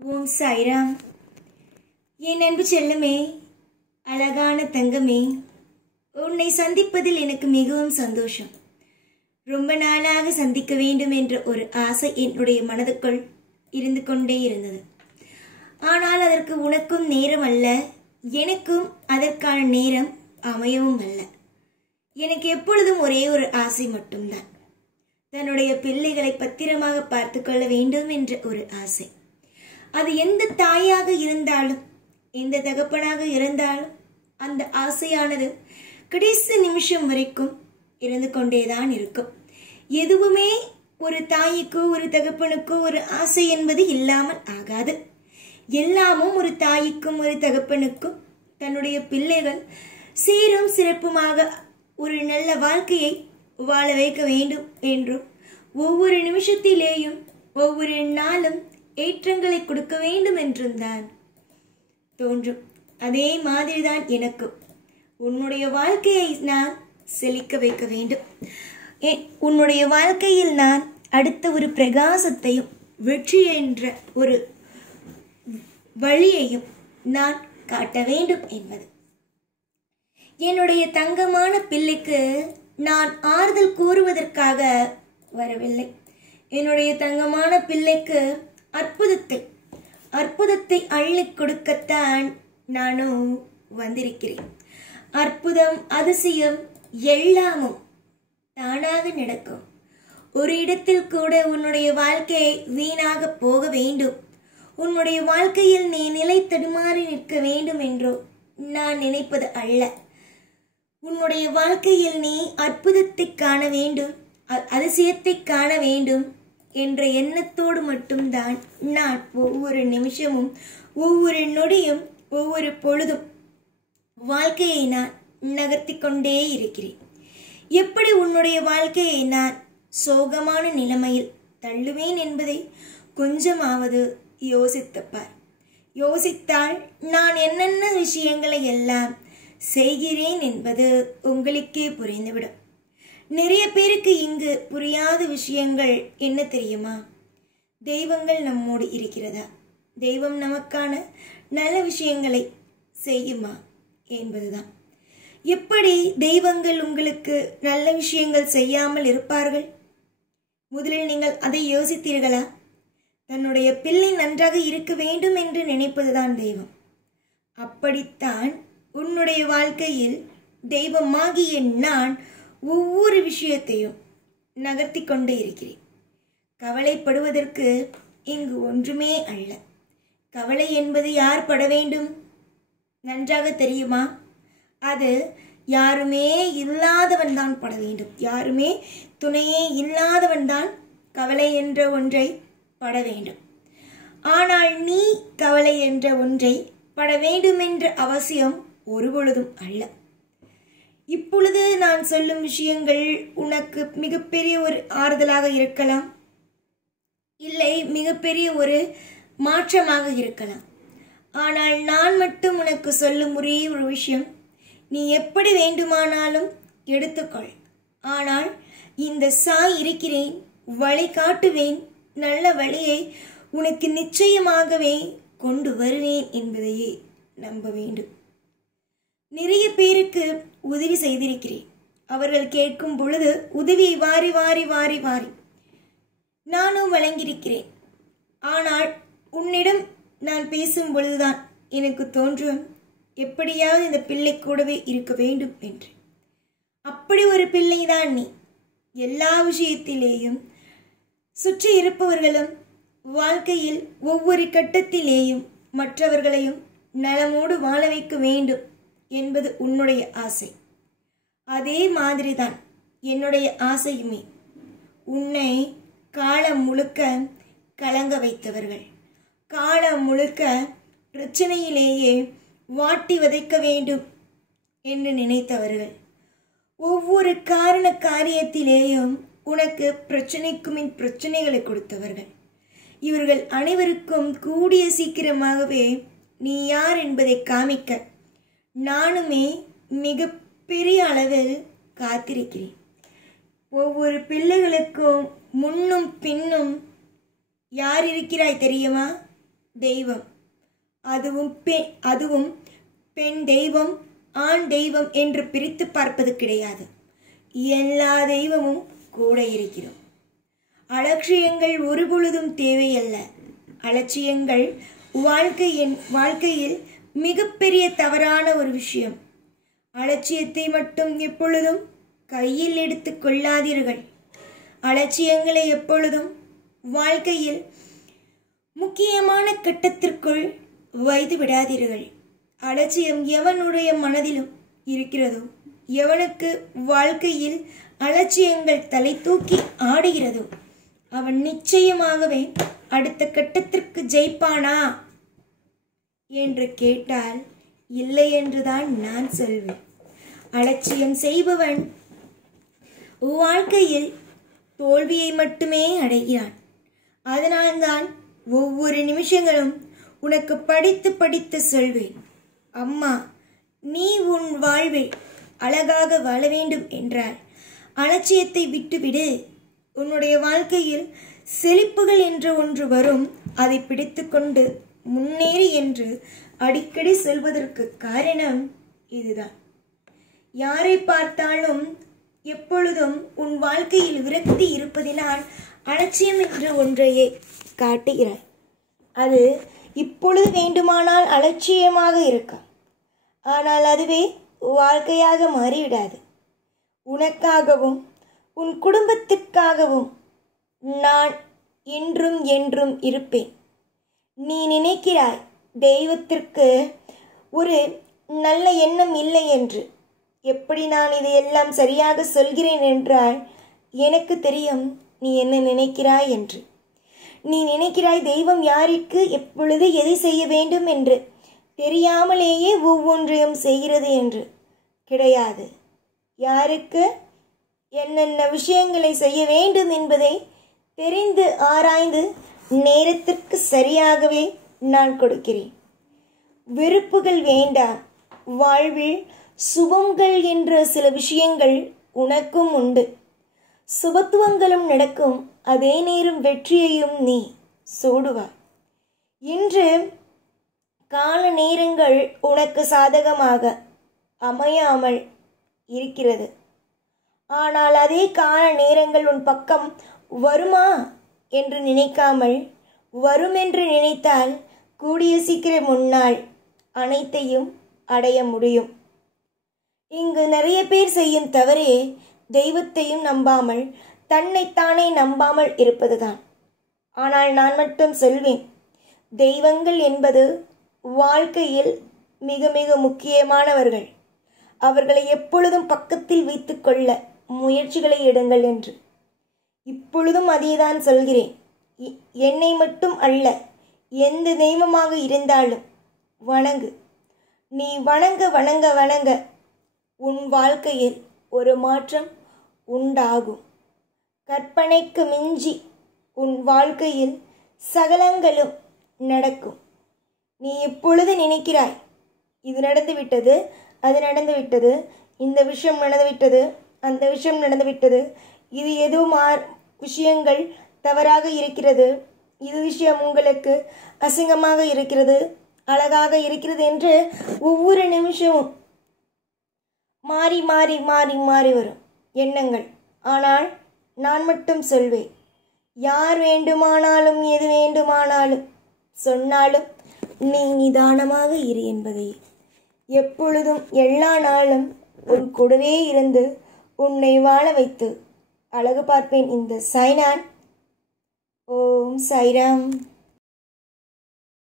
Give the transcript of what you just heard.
ஓம் சாய்ராம். என் அன்பு செல்லமே, அழகான தங்கமே, உன்னை சந்திப்பதில் எனக்கு மிகவும் சந்தோஷம். ரொம்ப நாளாக சந்திக்க வேண்டும் என்ற ஒரு ஆசை என்னுடைய மனதுக்குள் இருந்து கொண்டே இருந்தது. ஆனால் அதற்கு உனக்கும் நேரம் அல்ல, எனக்கும் அதற்கான நேரம் அமையவும் அல்ல. எனக்கு எப்பொழுதும் ஒரே ஒரு ஆசை மட்டும்தான், தன்னுடைய பிள்ளைகளை பத்திரமாக பார்த்து கொள்ள வேண்டும் என்ற ஒரு ஆசை. அது எந்த தாயாக இருந்தாலும் எந்த தகப்பனாக இருந்தாலும் அந்த ஆசையானது கடைசி நிமிஷம் வரைக்கும் இருந்து கொண்டேதான் இருக்கும். எதுவுமே ஒரு தாய்க்கோ ஒரு தகப்பனுக்கோ ஒரு ஆசை என்பது இல்லாமல் ஆகாது. எல்லாமும் ஒரு தாய்க்கும் ஒரு தகப்பனுக்கும் தன்னுடைய பிள்ளைகள் சீரும் சிறப்புமாக ஒரு நல்ல வாழ்க்கையை வாழ வைக்க வேண்டும் என்றும் ஒவ்வொரு நிமிஷத்திலேயும் ஒவ்வொரு நாளும் ஏற்றங்களை கொடுக்க வேண்டும் என்றும் தான் தோன்றும். அதே மாதிரிதான் எனக்கும் உன்னுடைய வாழ்க்கையை நான் செழிக்க வைக்க வேண்டும். உன்னுடைய வாழ்க்கையில் நான் அடுத்த ஒரு பிரகாசத்தையும் வெற்றி என்ற ஒரு வழியையும் நான் காட்ட வேண்டும் என்பது. என்னுடைய தங்கமான பிள்ளைக்கு நான் ஆறுதல் கூறுவதற்காக வரவில்லை. என்னுடைய தங்கமான பிள்ளைக்கு அற்புதத்தை அள்ளி கொடுக்கத்தான் நானும் வந்திருக்கிறேன். அற்புதம் அதிசயம் எல்லாமும் தானாக நடக்கும். ஒரு இடத்தில் கூட உன்னுடைய வாழ்க்கையை வீணாக போக வேண்டும், உன்னுடைய வாழ்க்கையில் நீ நிலை தடுமாறி நிற்க வேண்டும் என்றோ நான் நினைப்பது அல்ல. உன்னுடைய வாழ்க்கையில் நீ அற்புதத்தை காண வேண்டும், அதிசயத்தை காண வேண்டும் என்ற எண்ணத்தோடு மட்டும்தான் நான் ஒவ்வொரு நிமிஷமும் ஒவ்வொரு நொடியும் ஒவ்வொரு பொழுதும் வாழ்க்கையை நான் நகர்த்தி கொண்டே இருக்கிறேன். எப்படி உன்னுடைய வாழ்க்கையை நான் சோகமான நிலைமையில் தள்ளுவேன் என்பதை கொஞ்சமாவது யோசித்துப்பார். யோசித்தால் நான் என்னென்ன விஷயங்களை எல்லாம் செய்கிறேன் என்பது உங்களுக்கே புரிந்துவிடும். நிறைய பேருக்கு இங்கு புரியாத விஷயங்கள் என்ன தெரியுமா? தெய்வங்கள் நம்மோடு இருக்கிறதா, தெய்வம் நமக்கான நல்ல விஷயங்களை செய்யுமா என்பதுதான். எப்படி தெய்வங்கள் உங்களுக்கு நல்ல விஷயங்கள் செய்யாமல் இருப்பார்கள்? முதலில் நீங்கள் அதை யோசித்தீர்களா? தன்னுடைய பிள்ளை நன்றாக இருக்க வேண்டும் என்று நினைப்பதுதான் தெய்வம். அப்படித்தான் உன்னுடைய வாழ்க்கையில் தெய்வமாகிய நான் ஒவ்வொரு விஷயத்தையும் நகர்த்தி கொண்டே இருக்கிறேன். கவலைப்படுவதற்கு இங்கு ஒன்றுமே அல்ல. கவலை என்பது யார் பட வேண்டும் நன்றாக தெரியுமா? அது யாருமே இல்லாதவன் தான் பட வேண்டும். யாருமே துணையே இல்லாதவன் தான் கவலை என்ற ஒன்றை பட வேண்டும். ஆனால் நீ கவலை என்ற ஒன்றை பட வேண்டும் என்ற அவசியம் ஒருபொழுதும் அல்ல. இப்பொழுது நான் சொல்லும் விஷயங்கள் உனக்கு மிகப்பெரிய ஒரு ஆறுதலாக இருக்கலாம், இல்லை மிகப்பெரிய ஒரு மாற்றமாக இருக்கலாம். ஆனால் நான் மட்டும் உனக்கு சொல்லும் ஒரே ஒரு விஷயம், நீ எப்படி வேண்டுமானாலும் எடுத்துக்கொள். ஆனால் இந்த சாய் இருக்கிறேன், வழி காட்டுவேன், நல்ல வழியை உனக்கு நிச்சயமாகவே கொண்டு வருவேன் என்பதையே நம்ப வேண்டும். நிறைய பேருக்கு உதவி செய்திருக்கிறேன். அவர்கள் கேட்கும் பொழுது உதவியை வாரி வாரி வாரி வாரி நானும் வழங்கியிருக்கிறேன். ஆனால் உன்னிடம் நான் பேசும் பொழுதுதான் எனக்கு தோன்றும், எப்படியாவது இந்த பிள்ளை கூடவே இருக்க வேண்டும் என்று. அப்படி ஒரு பிள்ளைதான் நீ. எல்லா விஷயத்திலேயும் சுற்றி இருப்பவர்களும் வாழ்க்கையில் ஒவ்வொரு கட்டத்திலேயும் மற்றவர்களையும் நலமோடு வாழ வைக்க வேண்டும் என்பது உன்னுடைய ஆசை. அதே மாதிரிதான் என்னுடைய ஆசையுமே. உன்னை காலம் முழுக்க கலங்க வைத்தவர்கள், காலம் முழுக்க பிரச்சனையிலேயே வாட்டி வதைக்க வேண்டும் என்று நினைத்தவர்கள், ஒவ்வொரு காரியத்திலேயும் உனக்கு பிரச்சனைக்கு மின் பிரச்சனைகளை கொடுத்தவர்கள், இவர்கள் அனைவருக்கும் கூடிய சீக்கிரமாகவே நீ யார் என்பதை காமிக்க நானுமே மிக பெரிய அளவில் காத்திருக்கிறேன். ஒவ்வொரு பிள்ளைகளுக்கும் முன்னும் பின்னும் யார் இருக்கிறாய் தெரியுமா? தெய்வம். அதுவும் பெண் தெய்வம் ஆண் தெய்வம் என்று பிரித்து பார்ப்பது கிடையாது. எல்லா தெய்வமும் கூட இருக்கிறோம். அலட்சியங்கள் ஒருபொழுதும் தேவையல்ல. அலட்சியங்கள் வாழ்க்கையில் மிகப்பெரிய தவறான ஒரு விஷயம். அலட்சியத்தை மட்டும் எப்பொழுதும் கையில் எடுத்து கொள்ளாதீர்கள். அலட்சியங்களை எப்பொழுதும் வாழ்க்கையில் முக்கியமான கட்டத்திற்குள் வைத்து விடாதீர்கள். அலட்சியம் எவனுடைய மனதிலும் இருக்கிறதோ, எவனுக்கு வாழ்க்கையில் அலட்சியங்கள் தலை தூக்கி ஆடுகிறதோ, அவன் நிச்சயமாகவே அடுத்த கட்டத்திற்கு ஜெயிப்பானா என்று கேட்டால் இல்லை என்றுதான் நான் சொல்வேன். அலட்சியம் செய்பவன் வாழ்க்கையில் தோல்வியை மட்டுமே அடைகிறான். அதனால்தான் ஒவ்வொரு நிமிஷங்களும் உனக்கு படித்து படித்து சொல்வேன், அம்மா, நீ உன் வாழ்வில் அழகாக வாழ வேண்டும் என்றால் அலட்சியத்தை விட்டுவிடு. உன்னுடைய வாழ்க்கையில் செழிப்புகள் என்று ஒன்று வரும், அதை பிடித்து கொண்டு முன்னேறி என்று அடிக்கடி சொல்வதற்கு காரணம் இதுதான். யாரை பார்த்தாலும் எப்பொழுதும் உன் வாழ்க்கையில் விரக்தி இருப்பதினால் அலட்சியம் என்று ஒன்றையே காட்டுகிறாய். அது இப்பொழுது வேண்டுமானால் அலட்சியமாக இருக்கும், ஆனால் அதுவே வாழ்க்கையாக மாறிவிடாது. உனக்காகவும் உன் குடும்பத்திற்காகவும் நான் என்றும் என்றும் இருப்பேன். நீ நினைக்கிறாய் தெய்வத்திற்கு ஒரு நல்ல எண்ணம் இல்லை என்று. எப்படி நான் இதையெல்லாம் சரியாக சொல்கிறேன் என்றால் எனக்கு தெரியும் நீ என்ன நினைக்கிறாய் என்று. நீ நினைக்கிறாய் தெய்வம் யாருக்கு எப்பொழுது எதை செய்ய வேண்டும் என்று தெரியாமலேயே ஒவ்வொன்றையும் செய்கிறது என்று. கிடையாது. யாருக்கு என்னென்ன விஷயங்களை செய்ய வேண்டும் என்பதை தெரிந்து ஆராய்ந்து நேரத்திற்கு சரியாகவே நான் கொடுக்கிறேன். வெறுப்புகள் வேண்டாம். வாழ்வில் சுபங்கள் என்ற சில விஷயங்கள் உனக்கும் உண்டு. சுபத்துவங்களும் நடக்கும். அதே நேரம் வெற்றியையும் நீ சூடுவாய். இன்று கால நேரங்கள் உனக்கு சாதகமாக அமையாமல் இருக்கிறது. ஆனால் அதே கால நேரங்கள் உன் பக்கம் வருமா என்று நினைக்காமல் வரும் என்று நினைத்தால் கூடிய சீக்கிரம் முன்னால் அனைத்தையும் அடைய முடியும். இங்கு நிறைய பேர் செய்யும் தவறே தெய்வத்தையும் நம்பாமல் தன்னைத்தானே நம்பாமல் இருப்பதுதான். ஆனால் நான் மட்டும் சொல்வேன், தெய்வங்கள் என்பது வாழ்க்கையில் மிக மிக முக்கியமானவர்கள். அவர்களை எப்பொழுதும் பக்கத்தில் வைத்து கொள்ள முயற்சிகளை எடுங்கள் என்று. இப்பொழுதும் அதேதான் சொல்கிறேன். என்னை மட்டும் அல்ல, எந்த தெய்வமாக இருந்தாலும் வணங்கு. நீ வணங்க வணங்க வணங்க உன் வாழ்க்கையில் ஒரு மாற்றம் உண்டாகும். கற்பனைக்கு மிஞ்சி உன் வாழ்க்கையில் சகலங்களும் நடக்கும். நீ இப்பொழுது நினைக்கிறாய், இது நடந்துவிட்டது, அது நடந்துவிட்டது, இந்த விஷயம் நடந்துவிட்டது, அந்த விஷயம் நடந்துவிட்டது, இது ஏதோ விஷயங்கள் தவறாக இருக்கிறது, இது விஷயம் உங்களுக்கு அசிங்கமாக இருக்கிறது, அழகாக இருக்கிறது என்று ஒவ்வொரு நிமிஷமும் மாறி மாறி மாறி மாறி வரும் எண்ணங்கள். ஆனால் நான் மட்டும் சொல்வேன், யார் வேண்டுமானாலும் எது வேண்டுமானாலும் சொன்னாலும் நீ நிதானமாக இரு என்பதை. எப்பொழுதும் எல்லா நாளும் உன் கூடவே இருந்து உன்னை வாழ வைத்து அழகு பார்ப்பேன். இந்த சாய்நான். ஓம் சாய்ராம்.